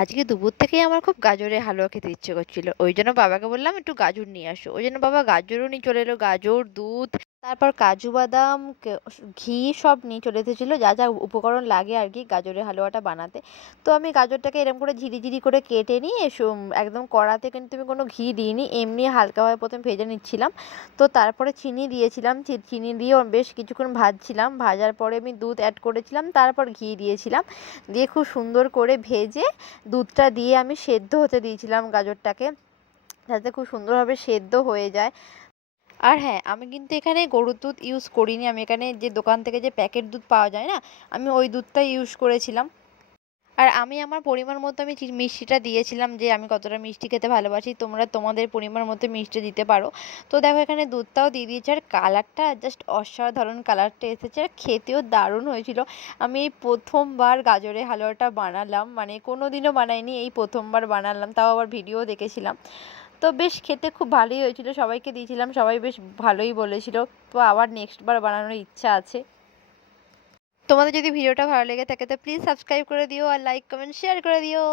আজকে দুপুর থেকেই আমার খুব গাজরের হালুয়া খেতে ইচ্ছে করছিল। ওইজন্য বাবাকে বললাম একটু গাজর নিয়ে আসো। ওইজন্য বাবা গাজরও নিয়ে চলে এলো। গাজর, দুধ, তারপর কাজু বাদাম, ঘি সব নিয়ে চলে এসেছিল। যা, যা উপকরণ লাগে আরকি গাজরের হালুয়াটা বানাতে। তো আমি গাজরটাকে এরকম করে ঝিরি করে কেটে নিয়ে একদম কড়াতে কিন্তু আমি কোনো ঘি দিইনি। এমনি হালকাভাবে ১ম ভেজে নিচ্ছিলাম। তো তারপরে চিনি দিয়েছিলাম। চিনি দিয়ে বেশ কিছুক্ষণ ভাজছিলাম। ভাজার পরে আমি দুধ এড করেছিলাম। তারপর ঘি দিয়েছিলাম। দিয়ে খুব সুন্দর করে ভেজে দুধটা দিয়ে আমি সেদ্ধ হতে দিয়েছিলাম গাজরটাকে, যাতে খুব সুন্দরভাবে সেদ্ধ হয়ে যায়। আর হ্যাঁ, আমি কিন্তু এখানে গরুর দুধ ইউজ করিনি। আমি এখানে যে দোকান থেকে যে প্যাকেট দুধ পাওয়া যায় না? আমি ওই দুধটাই ইউজ করেছিলাম। আর আমি আমার পরিমাণ মতো আমি মিষ্টিটা দিয়েছিলাম, যে আমি কতটা মিষ্টি খেতে ভালোবাসি। তোমরা তোমাদের পরিমাণ মতো মিষ্টি দিতে পারো। তো দেখো এখানে দুধটাও দিয়ে দিয়েছি। আর কালারটা জাস্ট অসাধারণ কালারটা এসেছে। আর খেতেও দারুণ হয়েছিল। আমি এই ১ম বার গাজরের হালুয়াটা বানালাম। মানে কোনোদিনও বানাইনি। এই ১ম বার বানালাম। তাও আবার ভিডিও দেখেছিলাম। তো বেশ খেতে খুব ভালোই হয়েছিল। সবাইকে দিয়েছিলাম। সবাই বেশ ভালোই বলেছিল। তো আবার নেক্সট বার বানানোর ইচ্ছা আছে। তোমাদের যদি ভিডিওটা ভালো লেগে থাকে তো প্লিজ সাবস্ক্রাইব করে দিও আর লাইক, কমেন্ট, শেয়ার করে দিও।